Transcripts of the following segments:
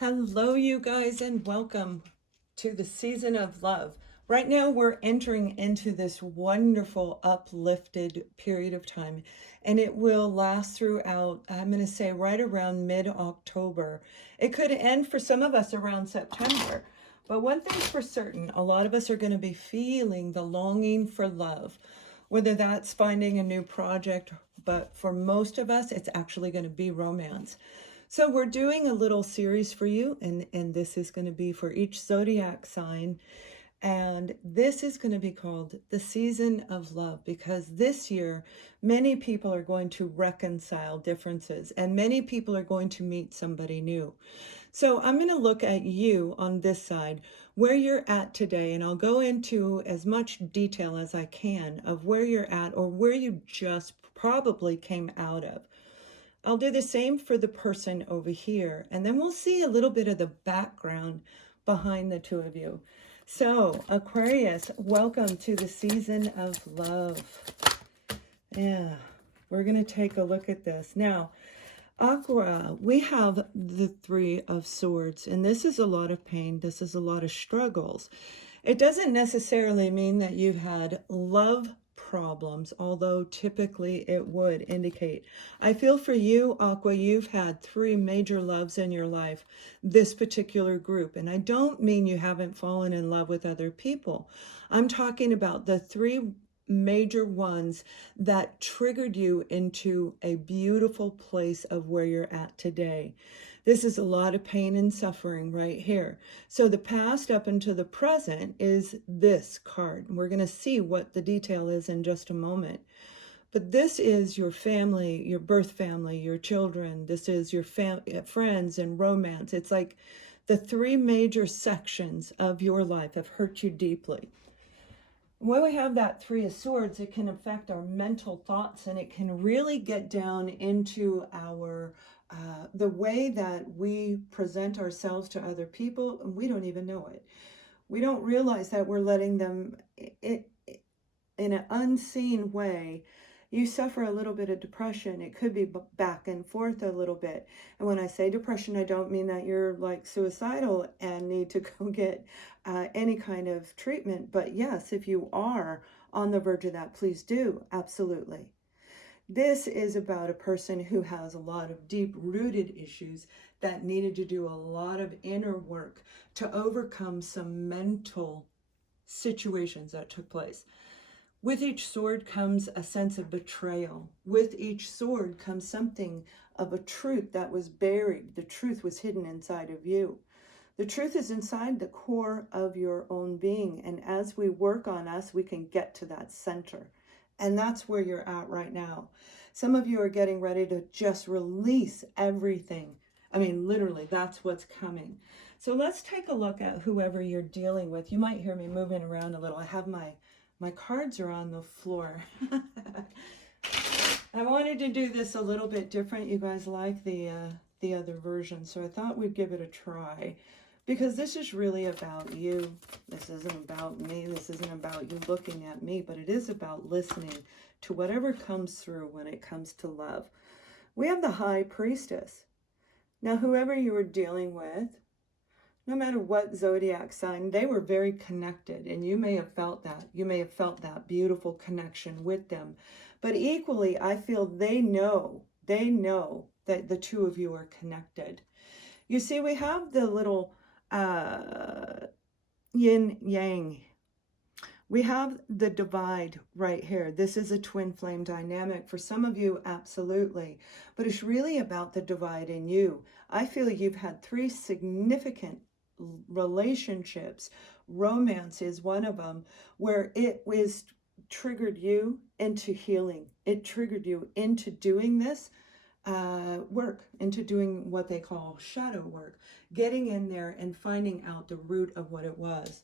Hello, you guys, and welcome to the season of love. Right now, we're entering into this wonderful, uplifted period of time, and it will last throughout, I'm going to say, right around mid October. It could end for some of us around September. But one thing's for certain, a lot of us are going to be feeling the longing for love, whether that's finding a new project, but for most of us, it's actually going to be romance. So we're doing a little series for you, and this is going to be for each zodiac sign. And this is going to be called the season of love because this year, many people are going to reconcile differences and many people are going to meet somebody new. So I'm going to look at you on this side, where you're at today, and I'll go into as much detail as I can of where you're at or where you just probably came out of. I'll do the same for the person over here, and then we'll see a little bit of the background behind the two of you. So, Aquarius, welcome to the season of love. Yeah, we're going to take a look at this. Now, Aqua, we have the Three of Swords, and this is a lot of pain. This is a lot of struggles. It doesn't necessarily mean that you've had love problems, although typically it would indicate. I feel for you, Aqua, you've had three major loves in your life, this particular group. And I don't mean you haven't fallen in love with other people. I'm talking about the three major ones that triggered you into a beautiful place of where you're at today. This is a lot of pain and suffering right here. So the past up until the present is this card. We're going to see what the detail is in just a moment. But this is your family, your birth family, your children. This is your friends and romance. It's like the three major sections of your life have hurt you deeply. When we have that Three of Swords, it can affect our mental thoughts and it can really get down into our the way that we present ourselves to other people, and we don't even know it. We don't realize that we're letting them in an unseen way. You suffer a little bit of depression. It could be back and forth a little bit. And when I say depression, I don't mean that you're like suicidal and need to go get any kind of treatment. But yes, if you are on the verge of that, please do. Absolutely. This is about a person who has a lot of deep-rooted issues that needed to do a lot of inner work to overcome some mental situations that took place. With each sword comes a sense of betrayal. With each sword comes something of a truth that was buried. The truth was hidden inside of you. The truth is inside the core of your own being. And as we work on us, we can get to that center. And that's where you're at right now. Some of you are getting ready to just release everything. I mean, literally, that's what's coming. So let's take a look at whoever you're dealing with. You might hear me moving around a little. I have my cards are on the floor. I wanted to do this a little bit different. You guys like the other version, so I thought we'd give it a try. Because this is really about you. This isn't about me. This isn't about you looking at me, but it is about listening to whatever comes through when it comes to love. We have the High Priestess. Now, whoever you were dealing with, no matter what zodiac sign, they were very connected, and you may have felt that. You may have felt that beautiful connection with them. But equally, I feel they know that the two of you are connected. You see, we have the little yin yang. We have the divide right here. This is a twin flame dynamic. For some of you, absolutely. But it's really about the divide in you. I feel you've had three significant relationships. Romance is one of them, where it was triggered you into healing. It triggered you into doing this work, into doing what they call shadow work, getting in there and finding out the root of what it was.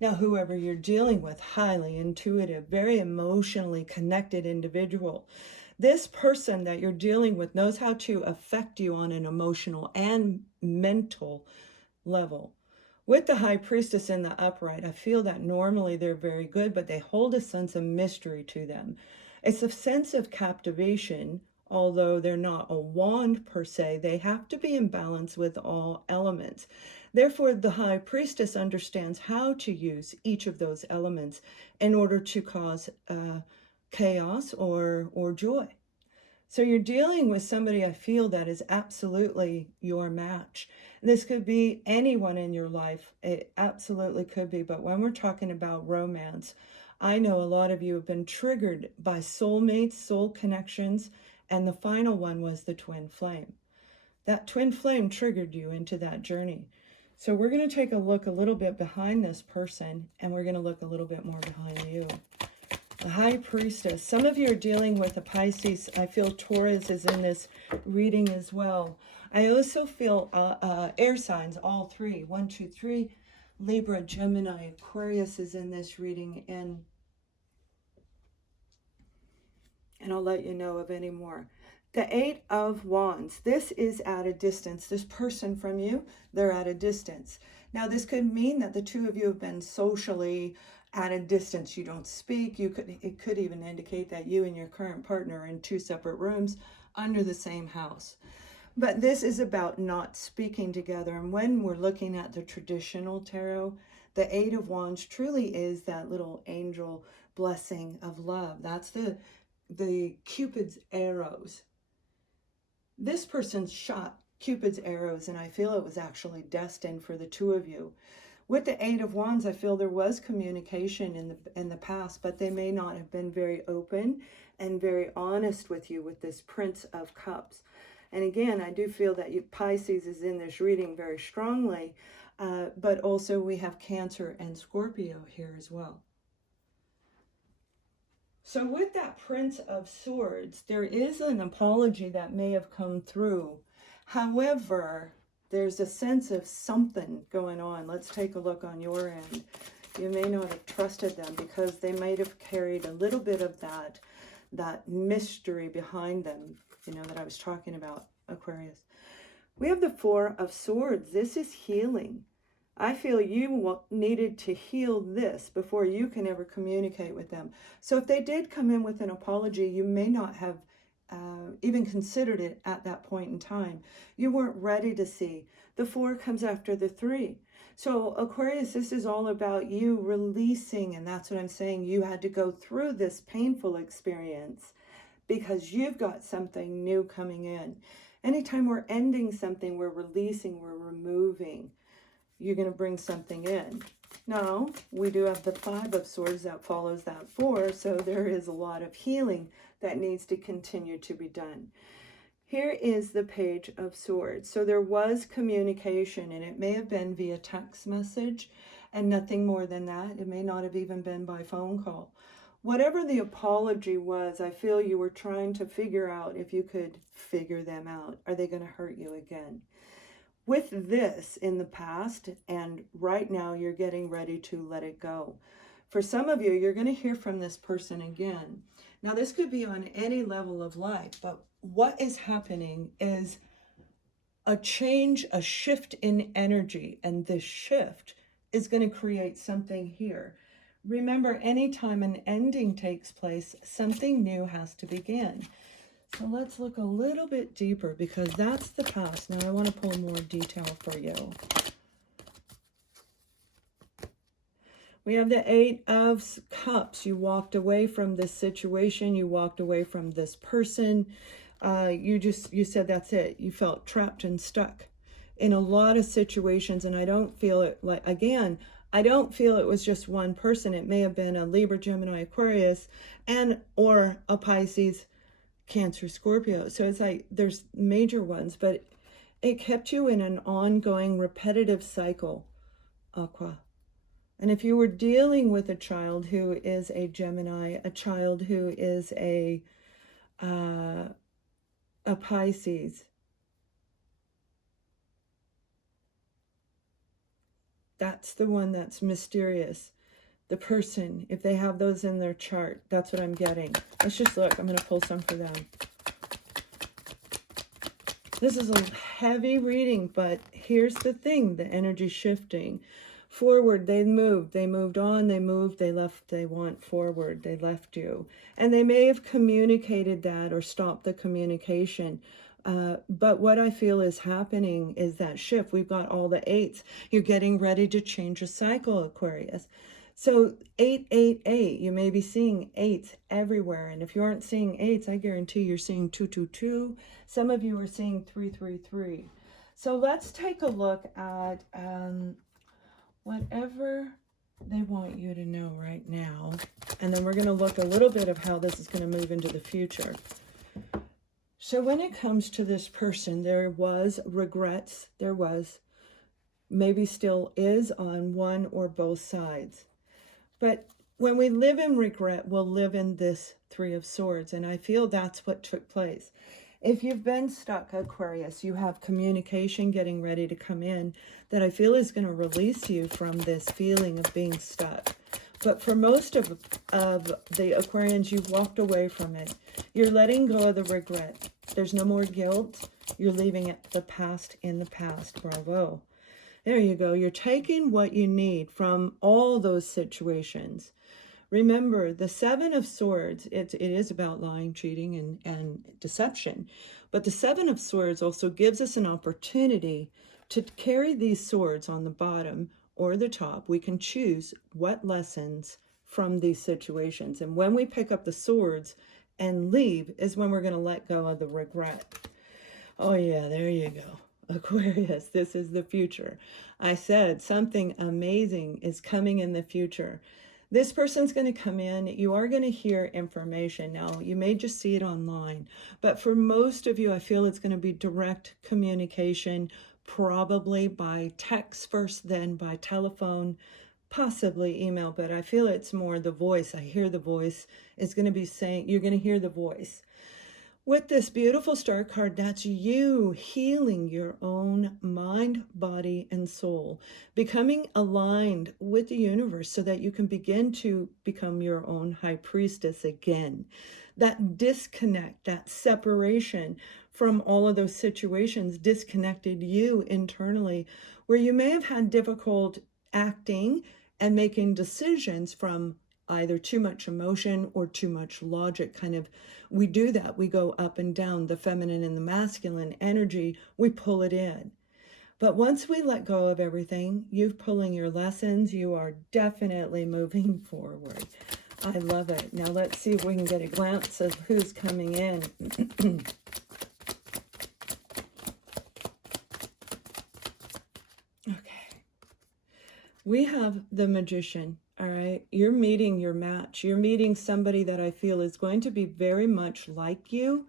Now, whoever you're dealing with, highly intuitive, very emotionally connected individual. This person that you're dealing with knows how to affect you on an emotional and mental level. With the High Priestess in the upright, I feel that normally they're very good, but they hold a sense of mystery to them. It's a sense of captivation, although they're not a wand per se, they have to be in balance with all elements. Therefore, the High Priestess understands how to use each of those elements in order to cause chaos or joy. So you're dealing with somebody, I feel, that is absolutely your match. This could be anyone in your life. It absolutely could be. But when we're talking about romance, I know a lot of you have been triggered by soulmates, soul connections, and the final one was the twin flame. That twin flame triggered you into that journey. So we're going to take a look a little bit behind this person, and we're going to look a little bit more behind you. The High Priestess. Some of you are dealing with a Pisces. I feel Taurus is in this reading as well. I also feel air signs, all three. 1, 2, 3. Libra, Gemini, Aquarius is in this reading. And I'll let you know of any more. The 8 of Wands. This is at a distance. This person from you, they're at a distance. Now, this could mean that the two of you have been socially at a distance. You don't speak. It could even indicate that you and your current partner are in 2 separate rooms under the same house. But this is about not speaking together. And when we're looking at the traditional tarot, the 8 of Wands truly is that little angel blessing of love. That's the Cupid's arrows. This person shot Cupid's arrows, and I feel it was actually destined for the two of you. With the 8 of Wands, I feel there was communication in the past, but they may not have been very open and very honest with you with this Prince of Cups. And again, I do feel that Pisces is in this reading very strongly, but also we have Cancer and Scorpio here as well. So with that Prince of Swords, there is an apology that may have come through. However, there's a sense of something going on. Let's take a look on your end. You may not have trusted them because they might have carried a little bit of that mystery behind them, that I was talking about, Aquarius. We have the 4 of Swords. This is healing. I feel you needed to heal this before you can ever communicate with them. So if they did come in with an apology, you may not have even considered it at that point in time. You weren't ready to see. The 4 comes after the 3. So Aquarius, this is all about you releasing, and that's what I'm saying. You had to go through this painful experience because you've got something new coming in. Anytime we're ending something, we're releasing, we're removing. You're going to bring something in. Now, we do have the 5 of Swords that follows that 4, so there is a lot of healing that needs to continue to be done. Here is the Page of Swords. So there was communication, and it may have been via text message and nothing more than that. It may not have even been by phone call. Whatever the apology was, I feel you were trying to figure out if you could figure them out. Are they going to hurt you again? With this in the past, and right now you're getting ready to let it go. For some of you, you're going to hear from this person again. Now, this could be on any level of life, but what is happening is a change, a shift in energy, and this shift is going to create something here. Remember, anytime an ending takes place, something new has to begin. So let's look a little bit deeper because that's the past. Now I want to pull more detail for you. We have the 8 of Cups. You walked away from this situation. You walked away from this person. You said that's it. You felt trapped and stuck in a lot of situations. And I don't feel it like, again, I don't feel it was just one person. It may have been a Libra, Gemini, Aquarius, or a Pisces, Cancer, Scorpio. So it's like there's major ones, but it kept you in an ongoing repetitive cycle, Aqua. And if you were dealing with a child who is a Gemini, a child who is a Pisces, that's the one that's mysterious. The person, if they have those in their chart, that's what I'm getting. Let's just look. I'm going to pull some for them. This is a heavy reading, but here's the thing, the energy shifting. Forward, they moved on, they moved, they left, they went forward, they left you. And they may have communicated that or stopped the communication. But what I feel is happening is that shift. We've got all the eights. You're getting ready to change a cycle, Aquarius. So 888, you may be seeing eights everywhere. And if you aren't seeing eights, I guarantee you're seeing 222. Some of you are seeing 333. So let's take a look at whatever they want you to know right now. And then we're going to look a little bit of how this is going to move into the future. So when it comes to this person, there was regrets. There was, maybe still is on one or both sides. But when we live in regret, we'll live in this Three of Swords. And I feel that's what took place. If you've been stuck, Aquarius, you have communication getting ready to come in that I feel is going to release you from this feeling of being stuck. But for most of the Aquarians, you've walked away from it. You're letting go of the regret. There's no more guilt. You're leaving it, the past in the past. Bravo. There you go. You're taking what you need from all those situations. Remember, the Seven of Swords, it is about lying, cheating, and deception. But the Seven of Swords also gives us an opportunity to carry these swords on the bottom or the top. We can choose what lessons from these situations. And when we pick up the swords and leave is when we're going to let go of the regret. Oh yeah, there you go. Aquarius, this is the future. I said something amazing is coming in the future. This person's going to come in. You are going to hear information. Now, you may just see it online, but for most of you, I feel it's going to be direct communication, probably by text first, then by telephone, possibly email, but I feel it's more the voice. I hear the voice is going to be saying, you're going to hear the voice. With this beautiful star card, that's you healing your own mind, body, and soul, becoming aligned with the universe so that you can begin to become your own high priestess again. That disconnect, that separation from all of those situations disconnected you internally, where you may have had difficult acting and making decisions from either too much emotion or too much logic. Kind of, we do that. We go up and down, the feminine and the masculine energy, we pull it in. But once we let go of everything, you're pulling your lessons, you are definitely moving forward. I love it. Now let's see if we can get a glance of who's coming in. Okay. We have the Magician. All right, you're meeting your match. You're meeting somebody that I feel is going to be very much like you.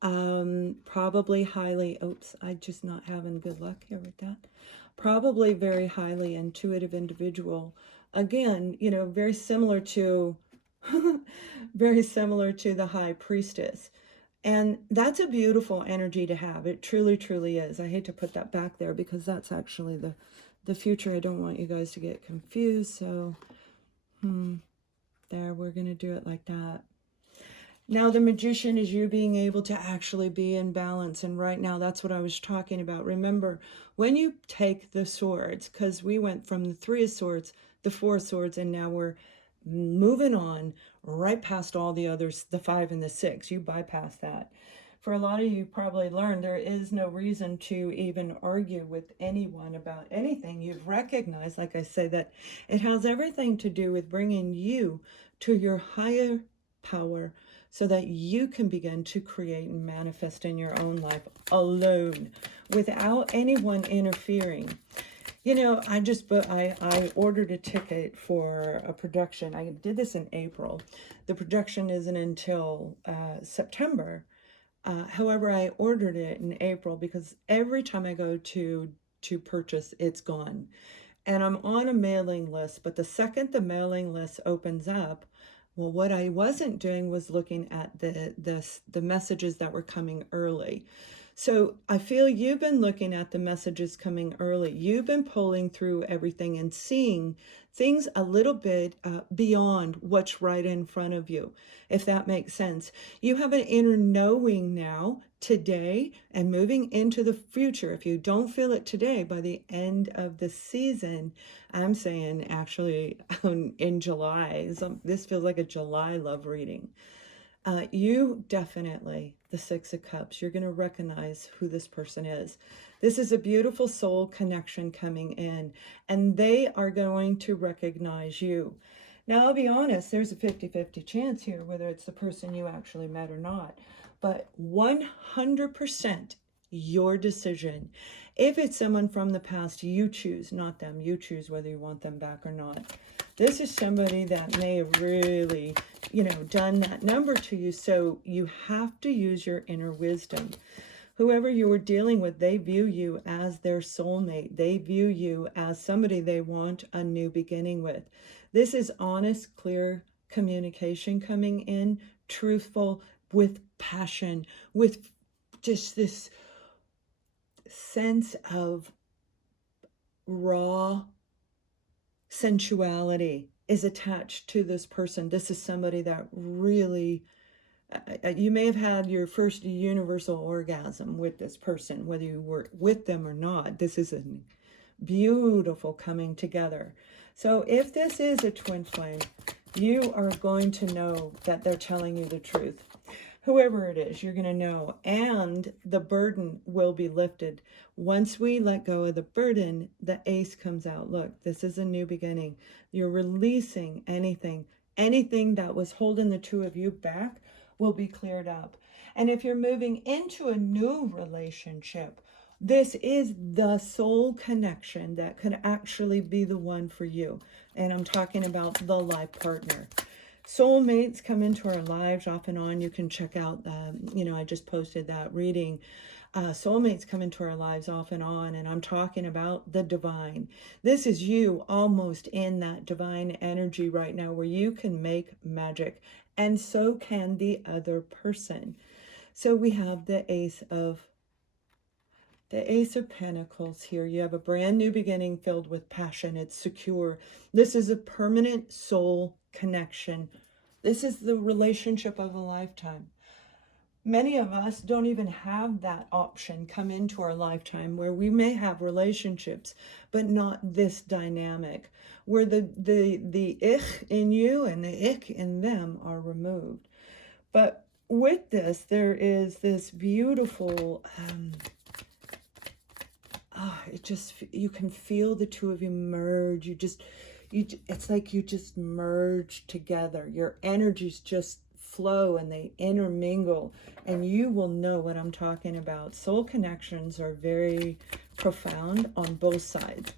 Probably highly, oops, I'm just not having good luck here with that. Probably very highly intuitive individual. Again, you know, very similar to, very similar to the High Priestess. And that's a beautiful energy to have. It truly, truly is. I hate to put that back there because that's actually the future. I don't want you guys to get confused, so... There, we're going to do it like that. Now, the Magician is you being able to actually be in balance. And right now, that's what I was talking about. Remember, when you take the swords, because we went from the Three of Swords, the Four of Swords, and now we're moving on right past all the others, the Five and the Six. You bypass that. For a lot of you probably learned there is no reason to even argue with anyone about anything. You've recognized, like I said, that it has everything to do with bringing you to your higher power so that you can begin to create and manifest in your own life alone without anyone interfering. You know, I ordered a ticket for a production. I did this in April. The production isn't until September. However, I ordered it in April because every time I go to purchase, it's gone. And I'm on a mailing list, but the second the mailing list opens up, well, what I wasn't doing was looking at the messages that were coming early. So I feel you've been looking at the messages coming early. You've been pulling through everything and seeing things a little bit beyond what's right in front of you, if that makes sense. You have an inner knowing now today and moving into the future. If you don't feel it today, by the end of the season, I'm saying actually in July, so this feels like a July love reading. You definitely, the Six of Cups, you're going to recognize who this person is. This is a beautiful soul connection coming in, and they are going to recognize you. Now, I'll be honest, there's a 50-50 chance here, whether it's the person you actually met or not, but 100% your decision. If it's someone from the past, you choose, not them. You choose whether you want them back or not. This is somebody that may have really, done that number to you. So you have to use your inner wisdom. Whoever you were dealing with, they view you as their soulmate. They view you as somebody they want a new beginning with. This is honest, clear communication coming in, truthful, with passion, with just this sense of raw sensuality is attached to this person. This is somebody that really, you may have had your first universal orgasm with this person, whether you were with them or not. This is a beautiful coming together. So if this is a twin flame, you are going to know that they're telling you the truth. Whoever it is, you're going to know, and the burden will be lifted. Once we let go of the burden, the ace comes out. Look, this is a new beginning. You're releasing anything that was holding the two of you back will be cleared up. And if you're moving into a new relationship, this is the soul connection that could actually be the one for you. And I'm talking about the life partner. Soulmates come into our lives off and on. You can check out, I just posted that reading. Soulmates come into our lives off and on, and I'm talking about the divine. This is you almost in that divine energy right now where you can make magic, and so can the other person. So we have the Ace of Pentacles here. You have a brand new beginning filled with passion. It's secure. This is a permanent soul connection. This is the relationship of a lifetime. Many of us don't even have that option come into our lifetime where we may have relationships, but not this dynamic, where the ich in you and the ich in them are removed. But with this, there is this beautiful... you can feel the two of you merge. It's like you just merge together. Your energies just flow and they intermingle, and you will know what I'm talking about. Soul connections are very profound on both sides.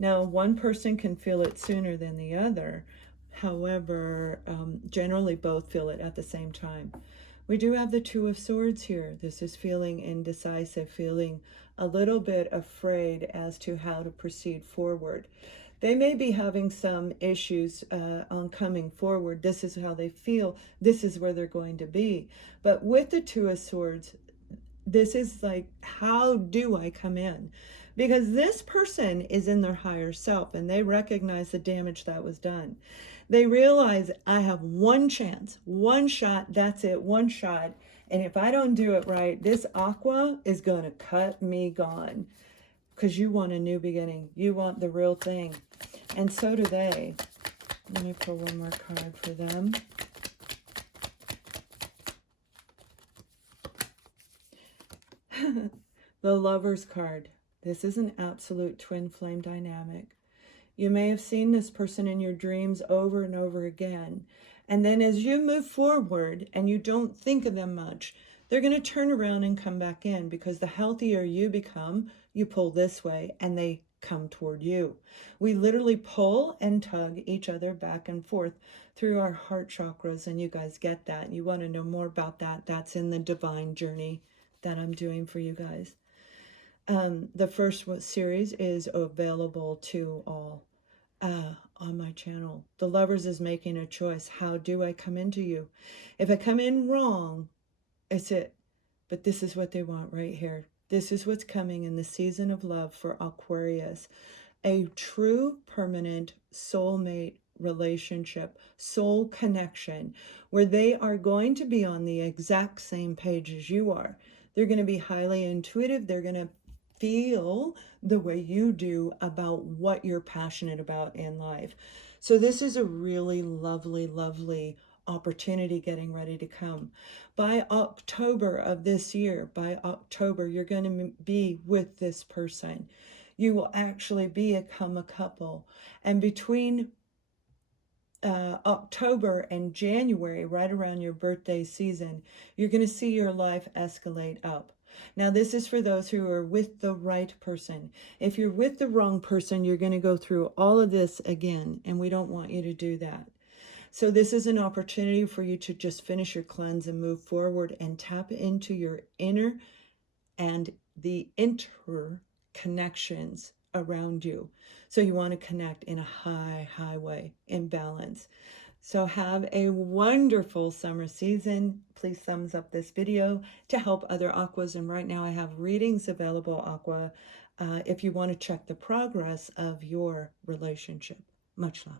Now, one person can feel it sooner than the other. However, generally both feel it at the same time. We do have the Two of Swords here. This is feeling indecisive, feeling a little bit afraid as to how to proceed forward. They may be having some issues on coming forward. This is how they feel. This is where they're going to be. But with the Two of Swords, this is like, how do I come in? Because this person is in their higher self, and they recognize the damage that was done. They realize, I have one chance, one shot, that's it, one shot. And if I don't do it right, this aqua is going to cut me gone. Because you want a new beginning. You want the real thing. And so do they. Let me pull one more card for them. The Lover's card. This is an absolute twin flame dynamic. You may have seen this person in your dreams over and over again. And then as you move forward and you don't think of them much, they're going to turn around and come back in, because the healthier you become, you pull this way and they come toward you. We literally pull and tug each other back and forth through our heart chakras, and you guys get that. You want to know more about that? That's in the divine journey that I'm doing for you guys. The first series is available to all on my channel. The Lovers is making a choice. How do I come into you? If I come in wrong, it's it. But this is what they want right here. This is what's coming in the season of love for Aquarius. A true, permanent soulmate relationship, soul connection, where they are going to be on the exact same page as you are. They're going to be highly intuitive. They're going to feel the way you do about what you're passionate about in life. So this is a really lovely, lovely opportunity getting ready to come. By October of this year, by October, you're going to be with this person. You will actually become a couple. And between October and January, right around your birthday season, you're going to see your life escalate up. Now, this is for those who are with the right person. If you're with the wrong person, you're going to go through all of this again, and we don't want you to do that. So this is an opportunity for you to just finish your cleanse and move forward and tap into your inner and the interconnections around you. So you want to connect in a high way, in balance. So have a wonderful summer season. Please thumbs up this video to help other Aquas. And right now I have readings available, Aqua, if you want to check the progress of your relationship. Much love.